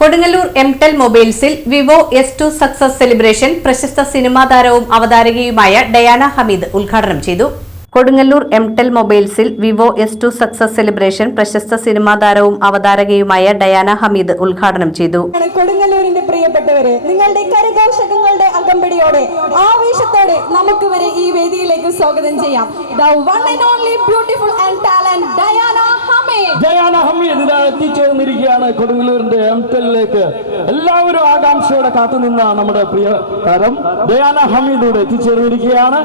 കൊടുങ്ങല്ലൂർ എംടെൽ മൊബൈൽസിൽ Vivo S2 success celebration പ്രശസ്ത സിനിമാ താരവും അവതാരകയുമായ ഡയാന ഹമീദ് ഉദ്ഘാടനം ചെയ്തു. കൊടുങ്ങല്ലൂർ എംടെൽ മൊബൈൽസിൽ വിവോ S2 സക്സസ് സെലിബ്രേഷൻ പ്രശസ്ത സിനിമാ താരവും അവതാരകയുമായ ഡയാന ഹമീദ് ഉദ്ഘാടനം ചെയ്തു. കൊടുങ്ങല്ലൂരിന്റെ പ്രിയപ്പെട്ടവരെ, നിങ്ങളുടെ കരഘോഷങ്ങളുടെ അകമ്പടിയോടെ ആവേശത്തോടെ നമുക്ക് വരെ ഈ വേദിയിലേക്ക് സ്വാഗതം ചെയ്യാം. The one and only beautiful and talent Diana Hameed. Diana Hameed ഇതാ എത്തിച്ചേർന്നിരിക്കുകയാണ് കൊടുങ്ങല്ലൂരിന്റെ എംടെല്ലിലേക്ക്. എല്ലാവരും ആകാംക്ഷയോടെ കാത്തുനിന്ന നമ്മുടെ പ്രിയ താരം ഡയാന ഹമീദ് ഇവിടെ എത്തിച്ചേർന്നിരിക്കുകയാണ്.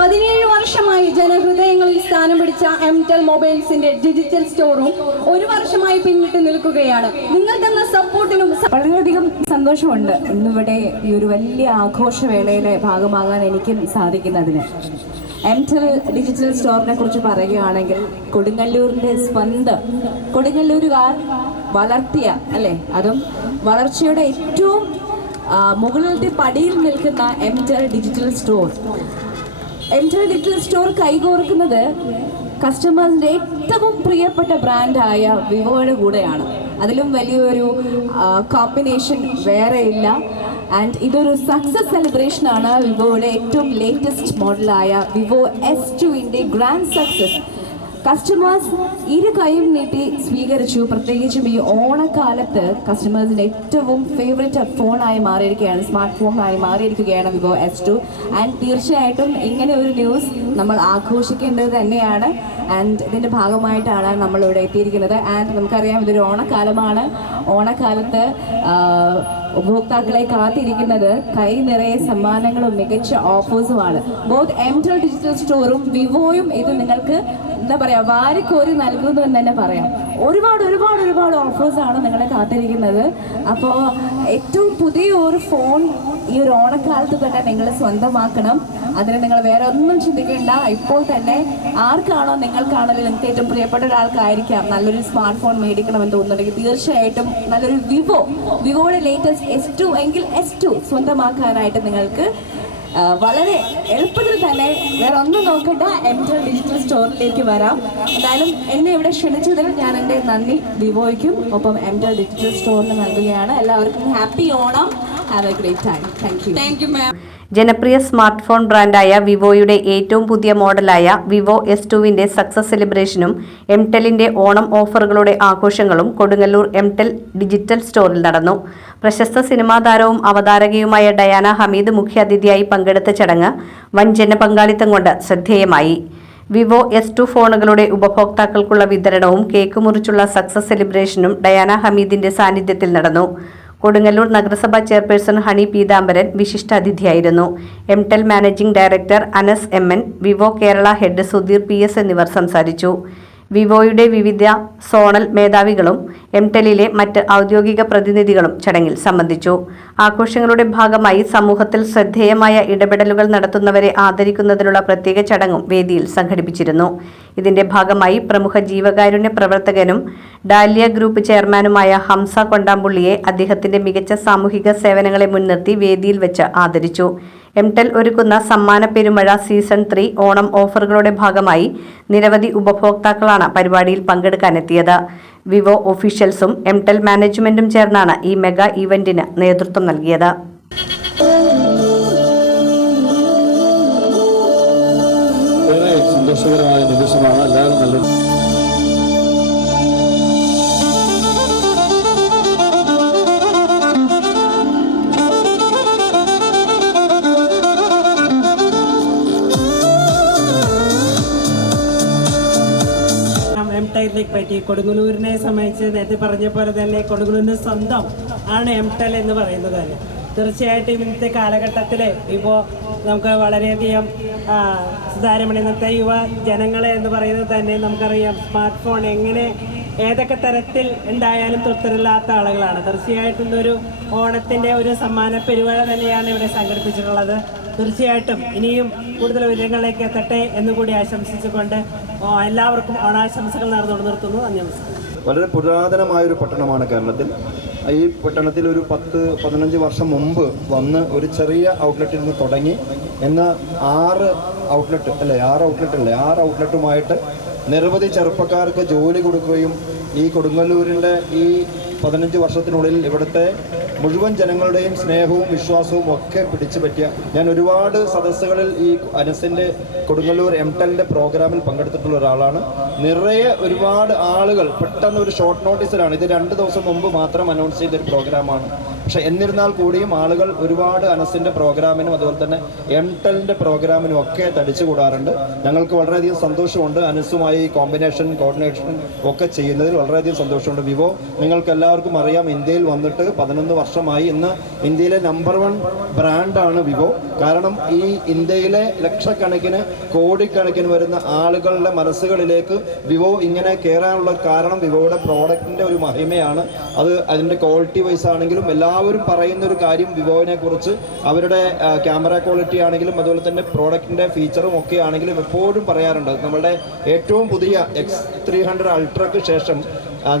17 വർഷമായി ജനഹൃദയങ്ങളിൽ സ്ഥാനം പിടിച്ച എംടെൽ മൊബൈൽസിന്റെ ഡിജിറ്റൽ സ്റ്റോറും 1 വർഷമായി പിന്നിട്ട് നിൽക്കുകയാണ്. നിങ്ങൾക്കെന്ന സപ്പോർട്ടിനും വളരെയധികം സന്തോഷമുണ്ട് ഇന്നിവിടെ ഈ ഒരു വലിയ ആഘോഷവേളയിലെ ഭാഗമാകാൻ എനിക്കും സാധിക്കുന്നതിന്. എംടെൽ ഡിജിറ്റൽ സ്റ്റോറിനെ കുറിച്ച് പറയുകയാണെങ്കിൽ കൊടുങ്ങല്ലൂരിൻ്റെ സ്വന്തം കൊടുങ്ങല്ലൂരുകാർ വളർത്തിയ അതും വളർച്ചയുടെ ഏറ്റവും മുകളിലത്തെ പടിയിൽ നിൽക്കുന്ന എംടെൽ ഡിജിറ്റൽ സ്റ്റോർ. എംടെൽ ഡിജിറ്റൽ സ്റ്റോർ കൈകോർക്കുന്നത് കസ്റ്റമേഴ്സിൻ്റെ ഏറ്റവും പ്രിയപ്പെട്ട ബ്രാൻഡായ വിവോയുടെ കൂടെയാണ്. അതിലും വലിയൊരു കോമ്പിനേഷൻ വേറെയില്ല. ആൻഡ് ഇതൊരു സക്സസ് സെലിബ്രേഷനാണ്. വിവോയുടെ ഏറ്റവും ലേറ്റസ്റ്റ് മോഡലായ വിവോ S2ൻ്റെ ഗ്രാൻഡ് സക്സസ് കസ്റ്റമേഴ്സ് ഇരു കൈയും നീട്ടി സ്വീകരിച്ചു. പ്രത്യേകിച്ചും ഈ ഓണക്കാലത്ത് കസ്റ്റമേഴ്സിൻ്റെ ഏറ്റവും ഫേവറേറ്റ് ഫോണായി മാറിയിരിക്കുകയാണ്, സ്മാർട്ട് ഫോണായി മാറിയിരിക്കുകയാണ് വിവോ S2. ആൻഡ് തീർച്ചയായിട്ടും ഇങ്ങനെ ഒരു ന്യൂസ് നമ്മൾ ആഘോഷിക്കേണ്ടത് തന്നെയാണ്. ആൻഡ് ഇതിൻ്റെ ഭാഗമായിട്ടാണ് നമ്മളിവിടെ എത്തിയിരിക്കുന്നത്. ആൻഡ് നമുക്കറിയാം ഇതൊരു ഓണക്കാലമാണ്. ഓണക്കാലത്ത് ഉപഭോക്താക്കളെ കാത്തിരിക്കുന്നത് കൈ നിറയെ സമ്മാനങ്ങളും മികച്ച ഓഫേഴ്സുമാണ്. ബോത്ത് എംടെൽ ഡിജിറ്റൽ സ്റ്റോറും വിവോയും ഇത് നിങ്ങൾക്ക് വാരിക്കോരി നൽകുന്നു എന്ന് തന്നെ പറയാം. ഒരുപാട് ഓഫേഴ്സാണ് നിങ്ങളെ കാത്തിരിക്കുന്നത്. അപ്പോൾ ഏറ്റവും പുതിയ ഒരു ഫോൺ ഈ ഒരു ഓണക്കാലത്ത് തന്നെ നിങ്ങൾ സ്വന്തമാക്കണം. അതിന് നിങ്ങൾ വേറെ ഒന്നും ചിന്തിക്കേണ്ട. ഇപ്പോൾ തന്നെ ആർക്കാണോ നിങ്ങൾക്കാണല്ലോ നിങ്ങൾക്ക് ഏറ്റവും പ്രിയപ്പെട്ട ഒരാൾക്കായിരിക്കാം നല്ലൊരു സ്മാർട്ട് ഫോൺ മേടിക്കണമെന്ന് തോന്നുന്നുണ്ടെങ്കിൽ തീർച്ചയായിട്ടും നല്ലൊരു വിവോയുടെ ലേറ്റസ്റ്റ് S2 എങ്കിൽ S2 സ്വന്തമാക്കാനായിട്ട് നിങ്ങൾക്ക് വളരെ എളുപ്പത്തിൽ തന്നെ വേറെ ഒന്നും നോക്കണ്ട എംടെൽ ഡിജിറ്റൽ സ്റ്റോറിലേക്ക് വരാം. എന്തായാലും എന്നെ ഇവിടെ ക്ഷണിച്ചതിൽ ഞാൻ എൻ്റെ നന്ദി വിവോയ്ക്കും ഒപ്പം എംടെൽ ഡിജിറ്റൽ സ്റ്റോറിന് നൽകുകയാണ്. എല്ലാവർക്കും happy Onam. Have A great time. Thank you ma'am. ജനപ്രിയ സ്മാർട്ട് ഫോൺ ബ്രാൻഡായ വിവോയുടെ ഏറ്റവും പുതിയ മോഡലായ വിവോ S2വിന്റെ സക്സസ് സെലിബ്രേഷനും എംടെലിന്റെ ഓണം ഓഫറുകളുടെ ആഘോഷങ്ങളും കൊടുങ്ങല്ലൂർ എംടെൽ ഡിജിറ്റൽ സ്റ്റോറിൽ നടന്നു. പ്രശസ്ത സിനിമാ താരവും അവതാരകയുമായ ഡയാന ഹമീദ് മുഖ്യാതിഥിയായി പങ്കെടുത്ത ചടങ്ങ് വൻ ജനപങ്കാളിത്തം കൊണ്ട് ശ്രദ്ധേയമായി. വിവോ S2 ഫോണുകളുടെ ഉപഭോക്താക്കൾക്കുള്ള വിതരണവും കേക്ക് മുറിച്ചുള്ള സക്സസ് സെലിബ്രേഷനും ഡയാന ഹമീദിന്റെ സാന്നിധ്യത്തിൽ നടന്നു. കൊടുങ്ങല്ലൂർ നഗരസഭാ ചെയർപേഴ്സൺ ഹണി പീതാംബരൻ വിശിഷ്ടാതിഥിയായിരുന്നു. Mtel managing director Anas MN, Vivo Kerala head Sudheer PS എന്നിവർ സംസാരിച്ചു. വിവോയുടെ വിവിധ സോണൽ മേധാവികളും എംടെലിലെ മറ്റ് ഔദ്യോഗിക പ്രതിനിധികളും ചടങ്ങിൽ സംബന്ധിച്ചു. ആഘോഷങ്ങളുടെ ഭാഗമായി സമൂഹത്തിൽ ശ്രദ്ധേയമായ ഇടപെടലുകൾ നടത്തുന്നവരെ ആദരിക്കുന്നതിനുള്ള പ്രത്യേക ചടങ്ങും വേദിയിൽ സംഘടിപ്പിച്ചിരുന്നു. ഇതിന്റെ ഭാഗമായി പ്രമുഖ ജീവകാരുണ്യ പ്രവർത്തകനും ഡാലിയ ഗ്രൂപ്പ് ചെയർമാനുമായ ഹംസ കൊണ്ടാമ്പുള്ളിയെ അദ്ദേഹത്തിന്റെ മികച്ച സാമൂഹിക സേവനങ്ങളെ മുൻനിർത്തി വേദിയിൽ വെച്ച് ആദരിച്ചു. എംടെൽ ഒരുക്കുന്ന സമ്മാന പെരുമഴ സീസൺ 3 ഓണം ഓഫറുകളുടെ ഭാഗമായി നിരവധി ഉപഭോക്താക്കളാണ് പരിപാടിയിൽ പങ്കെടുക്കാനെത്തിയത്. വിവോ ഒഫീഷ്യൽസും എംടെൽ മാനേജ്മെന്റും ചേർന്നാണ് ഈ മെഗാ ഇവന്റിന് നേതൃത്വം നൽകിയത്. സന്തോഷകരമായ നിമിഷമാണ്. എല്ലാവരും നല്ല എംടെലിനെ പറ്റി കൊടുങ്ങല്ലൂരിനെ സംബന്ധിച്ച് നേരത്തെ പറഞ്ഞ പോലെ തന്നെ കൊടുങ്ങല്ലൂരിൻ്റെ സ്വന്തം ആണ് എംടെൽ എന്ന് പറയുന്നത് തന്നെ. തീർച്ചയായിട്ടും ഇന്നത്തെ കാലഘട്ടത്തിൽ ഇപ്പോൾ നമുക്ക് വളരെയധികം സുതാര്യമാണ്. ഇന്നത്തെ യുവ ജനങ്ങളെ എന്ന് പറയുന്നത് തന്നെ നമുക്കറിയാം സ്മാർട്ട് ഫോൺ എങ്ങനെ ഏതൊക്കെ തരത്തിൽ ഉണ്ടായാലും തൃപ്തരില്ലാത്ത ആളുകളാണ്. തീർച്ചയായിട്ടും ഇന്നൊരു ഓണത്തിൻ്റെ ഒരു സമ്മാന പെരുമഴ തന്നെയാണ് ഇവിടെ സംഘടിപ്പിച്ചിട്ടുള്ളത്. തീർച്ചയായിട്ടും ഇനിയും കൂടുതൽ വിവരങ്ങളിലേക്ക് എത്തട്ടെ എന്നുകൂടി ആശംസിച്ചുകൊണ്ട് എല്ലാവർക്കും ഓണാശംസകൾ നേർന്നുകൊണ്ട് നിർത്തുന്നു. നമസ്കാരം. വളരെ പുരാതനമായൊരു പട്ടണമാണ് കേരളത്തിൽ. ഈ പട്ടണത്തിൽ ഒരു 10-15 വർഷം മുമ്പ് വന്ന് ഒരു ചെറിയ ഔട്ട്ലെറ്റിൽ നിന്ന് തുടങ്ങി ഇന്ന് 6 ഔട്ട്ലെറ്റുമായിട്ട് നിരവധി ചെറുപ്പക്കാർക്ക് ജോലി കൊടുക്കുകയും ഈ കൊടുങ്ങല്ലൂരിൻ്റെ ഈ 15 വർഷത്തിനുള്ളിൽ ഇവിടുത്തെ മുഴുവൻ ജനങ്ങളുടെയും സ്നേഹവും വിശ്വാസവും ഒക്കെ പിടിച്ചു പറ്റിയ, ഞാൻ ഒരുപാട് സദസ്സുകളിൽ ഈ അനസിൻ്റെ കൊടുങ്ങല്ലൂർ എംടെലിൻ്റെ പ്രോഗ്രാമിൽ പങ്കെടുത്തിട്ടുള്ള ഒരാളാണ്. നിറയെ ഒരുപാട് ആളുകൾ പെട്ടെന്ന് ഒരു ഷോർട്ട് നോട്ടീസിലാണ്, ഇത് 2 ദിവസം മുമ്പ് മാത്രം അനൗൺസ് ചെയ്തൊരു പ്രോഗ്രാമാണ്. പക്ഷേ എന്നിരുന്നാൽ കൂടിയും ആളുകൾ ഒരുപാട് അനസിൻ്റെ പ്രോഗ്രാമിനും അതുപോലെ തന്നെ എംടെലിൻ്റെ പ്രോഗ്രാമിനും ഒക്കെ തടിച്ചു കൂടാറുണ്ട്. ഞങ്ങൾക്ക് വളരെയധികം സന്തോഷമുണ്ട് അനസുമായി കോർഡിനേഷൻ ഒക്കെ ചെയ്യുന്നതിൽ വളരെയധികം സന്തോഷമുണ്ട്. വിവോ നിങ്ങൾക്ക് എല്ലാവർക്കും അറിയാം, ഇന്ത്യയിൽ വന്നിട്ട് 11 വർഷമായി. ഇന്ന് ഇന്ത്യയിലെ നമ്പർ 1 ബ്രാൻഡാണ് വിവോ. കാരണം ഈ ഇന്ത്യയിലെ ലക്ഷക്കണക്കിന് കോടിക്കണക്കിന് വരുന്ന ആളുകളുടെ മനസ്സുകളിലേക്ക് വിവോ ഇങ്ങനെ കയറാനുള്ള കാരണം വിവോയുടെ പ്രോഡക്റ്റിൻ്റെ ഒരു മഹിമയാണ്. അത് അതിൻ്റെ ക്വാളിറ്റി വൈസ് ആണെങ്കിലും എല്ലാവരും പറയുന്ന ഒരു കാര്യം വിവോനെ കുറിച്ച്, അവരുടെ ക്യാമറ ക്വാളിറ്റി ആണെങ്കിലും അതുപോലെ തന്നെ പ്രോഡക്റ്റിൻ്റെ ഫീച്ചറും ഒക്കെ ആണെങ്കിലും എപ്പോഴും പറയാറുണ്ട്. നമ്മളുടെ ഏറ്റവും പുതിയ X300 അൾട്രയ്ക്ക് ശേഷം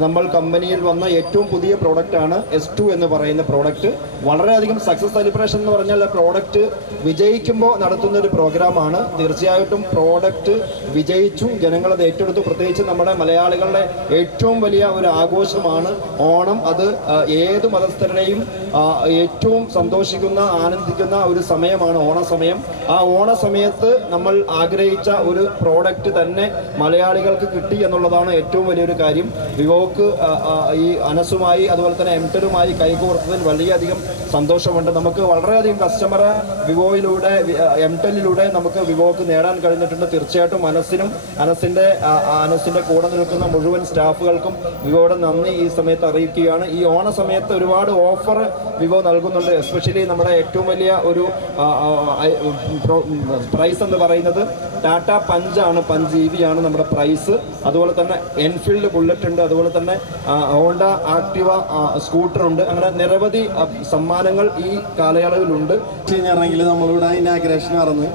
നമ്മൾ കമ്പനിയിൽ വന്ന ഏറ്റവും പുതിയ പ്രോഡക്റ്റാണ് S2 എന്ന് പറയുന്ന പ്രോഡക്റ്റ്. വളരെയധികം സക്സസ് സെലിബ്രേഷൻ എന്ന് പറഞ്ഞാൽ പ്രോഡക്റ്റ് വിജയിക്കുമ്പോൾ നടത്തുന്ന ഒരു പ്രോഗ്രാമാണ്. തീർച്ചയായിട്ടും പ്രോഡക്റ്റ് വിജയിച്ചു, ജനങ്ങളത് ഏറ്റെടുത്തു. പ്രത്യേകിച്ച് നമ്മുടെ മലയാളികളുടെ ഏറ്റവും വലിയ ഒരു ആഘോഷമാണ് ഓണം. അത് ഏത് മതസ്ഥരുടെയും ഏറ്റവും സന്തോഷിക്കുന്ന ആനന്ദിക്കുന്ന ഒരു സമയമാണ് ഓണസമയം. ആ ഓണസമയത്ത് നമ്മൾ ആഗ്രഹിച്ച ഒരു പ്രോഡക്റ്റ് തന്നെ മലയാളികൾക്ക് കിട്ടി എന്നുള്ളതാണ് ഏറ്റവും വലിയൊരു കാര്യം. വിവോക്ക് ഈ അനസുമായി അതുപോലെ തന്നെ എംടെലുമായി കൈകോർത്തതിൽ വളരെയധികം സന്തോഷമുണ്ട്. നമുക്ക് വളരെയധികം കസ്റ്റമറെ വിവോയിലൂടെ എംടെലിലൂടെ നമുക്ക് വിവോക്ക് നേടാൻ കഴിഞ്ഞിട്ടുണ്ട്. തീർച്ചയായിട്ടും അനസിൻ്റെ കൂടെ നിൽക്കുന്ന മുഴുവൻ സ്റ്റാഫുകൾക്കും വിവോയുടെ നന്ദി ഈ സമയത്ത് അറിയിക്കുകയാണ്. ഈ ഓണ സമയത്ത് ഒരുപാട് ഓഫർ വിവോ നൽകുന്നുണ്ട്. എസ്പെഷ്യലി നമ്മുടെ ഏറ്റവും വലിയ ഒരു പ്രൈസ് എന്ന് പറയുന്നത് ടാറ്റ പഞ്ചാണ്, 5 EV ആണ് നമ്മുടെ പ്രൈസ്. അതുപോലെ തന്നെ എൻഫീൽഡ് ബുള്ളറ്റ് ഉണ്ട്, അതുപോലെ തന്നെ ഹോണ്ട ആക്ടിവ സ്കൂട്ടർ ഉണ്ട്. അങ്ങനെ നിരവധി സമ്മാനങ്ങൾ ഈ കാലയളവിലുണ്ട്. കഴിഞ്ഞിറങ്ങിൽ നമ്മളിവിടെ ഇനാഗ്രേഷൻ നടന്ന്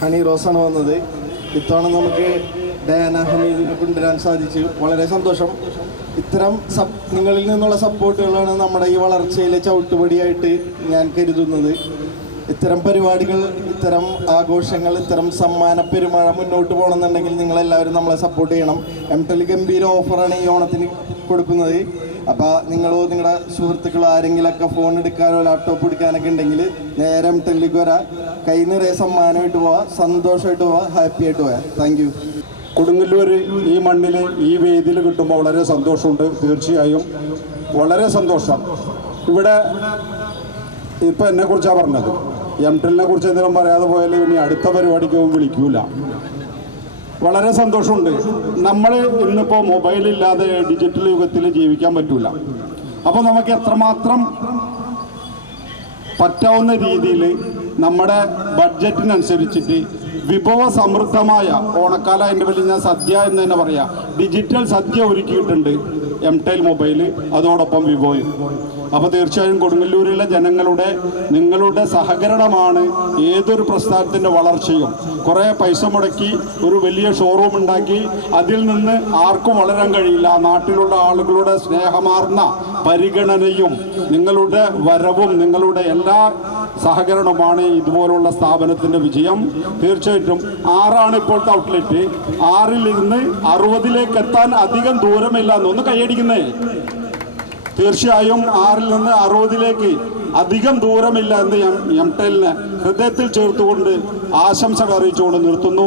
ഹണി റോസാണ് വന്നത്. ഇത്തവണ നമുക്ക് ഡയാന ഹമീദിനെ കൊണ്ടുവരാൻ സാധിച്ചു. വളരെ സന്തോഷം. ഇത്തരം നിങ്ങളിൽ നിന്നുള്ള സപ്പോർട്ടുകളാണ് നമ്മുടെ ഈ വളർച്ചയിലെ ചവിട്ടുപടിയായിട്ട് ഞാൻ കരുതുന്നത്. ഇത്തരം പരിപാടികൾ, ഇത്തരം ആഘോഷങ്ങൾ, ഇത്തരം സമ്മാന പെരുമഴ മുന്നോട്ട് പോകണമെന്നുണ്ടെങ്കിൽ നിങ്ങളെല്ലാവരും നമ്മളെ സപ്പോർട്ട് ചെയ്യണം. എംടെൽ ഗംഭീര ഓഫറാണ് ഈ ഓണത്തിന് കൊടുക്കുന്നത്. അപ്പോൾ നിങ്ങളോ നിങ്ങളുടെ സുഹൃത്തുക്കളോ ആരെങ്കിലുമൊക്കെ ഫോൺ എടുക്കാനോ ലാപ്ടോപ്പ് എടുക്കാനൊക്കെ ഉണ്ടെങ്കിൽ നേരെ എംടെല്ലിലേക്ക് വരാം. കൈ നിറയെ സമ്മാനമായിട്ട് പോവാം, സന്തോഷമായിട്ട് പോവാം, ഹാപ്പി ആയിട്ട് പോവാം. Thank you. കൊടുങ്ങല്ലൂർ ഈ മണ്ണിൽ ഈ വേദിയിൽ കിട്ടുമ്പോൾ വളരെ സന്തോഷമുണ്ട്. തീർച്ചയായും വളരെ സന്തോഷം. ഇവിടെ ഇപ്പം എന്നെക്കുറിച്ചാണ് പറഞ്ഞത്. എംടെലിനെ കുറിച്ച് എന്തെങ്കിലും പറയാതെ പോയാൽ ഇനി അടുത്ത പരിപാടിക്ക് വിളിക്കൂല. വളരെ സന്തോഷമുണ്ട്. നമ്മൾ ഇന്നിപ്പോൾ മൊബൈലില്ലാതെ ഡിജിറ്റൽ യുഗത്തിൽ ജീവിക്കാൻ പറ്റൂല. അപ്പോൾ നമുക്ക് എത്രമാത്രം പറ്റാവുന്ന രീതിയിൽ നമ്മുടെ ബഡ്ജറ്റിനനുസരിച്ചിട്ട് വിഭവസമൃദ്ധമായ ഓണക്കാല അതിൻ്റെ വലിയ ഞാൻ സദ്യ എന്ന് തന്നെ പറയാം, ഡിജിറ്റൽ സദ്യ ഒരുക്കിയിട്ടുണ്ട് എംടെൽ മൊബൈൽ, അതോടൊപ്പം വിവോയും. അപ്പോൾ തീർച്ചയായും കൊടുങ്ങല്ലൂരിലെ നിങ്ങളുടെ സഹകരണമാണ് ഏതൊരു പ്രസ്ഥാനത്തിൻ്റെ വളർച്ചയും. കുറേ പൈസ മുടക്കി ഒരു വലിയ ഷോറൂം ഉണ്ടാക്കി അതിൽ നിന്ന് ആർക്കും വളരാൻ കഴിയില്ല. നാട്ടിലുള്ള ആളുകളുടെ സ്നേഹമാർന്ന പരിഗണനയും നിങ്ങളുടെ വരവും നിങ്ങളുടെ എല്ലാ സഹകരണവുമാണ് ഇതുപോലുള്ള സ്ഥാപനത്തിൻ്റെ വിജയം. തീർച്ചയായിട്ടും 6 ഇപ്പോഴത്തെ ഔട്ട്ലെറ്റ്. 6 നിന്ന് 60 എത്താൻ അധികം ദൂരമില്ല. എന്നൊന്ന് കൈയടിക്കുന്നേ. തീർച്ചയായും 6 നിന്ന് 60 അധികം ദൂരമില്ല എന്ന് എംടെലിനെ ഹൃദയത്തിൽ ചേർത്തുകൊണ്ട് ആശംസകൾ അറിയിച്ചുകൊണ്ട് നിർത്തുന്നു.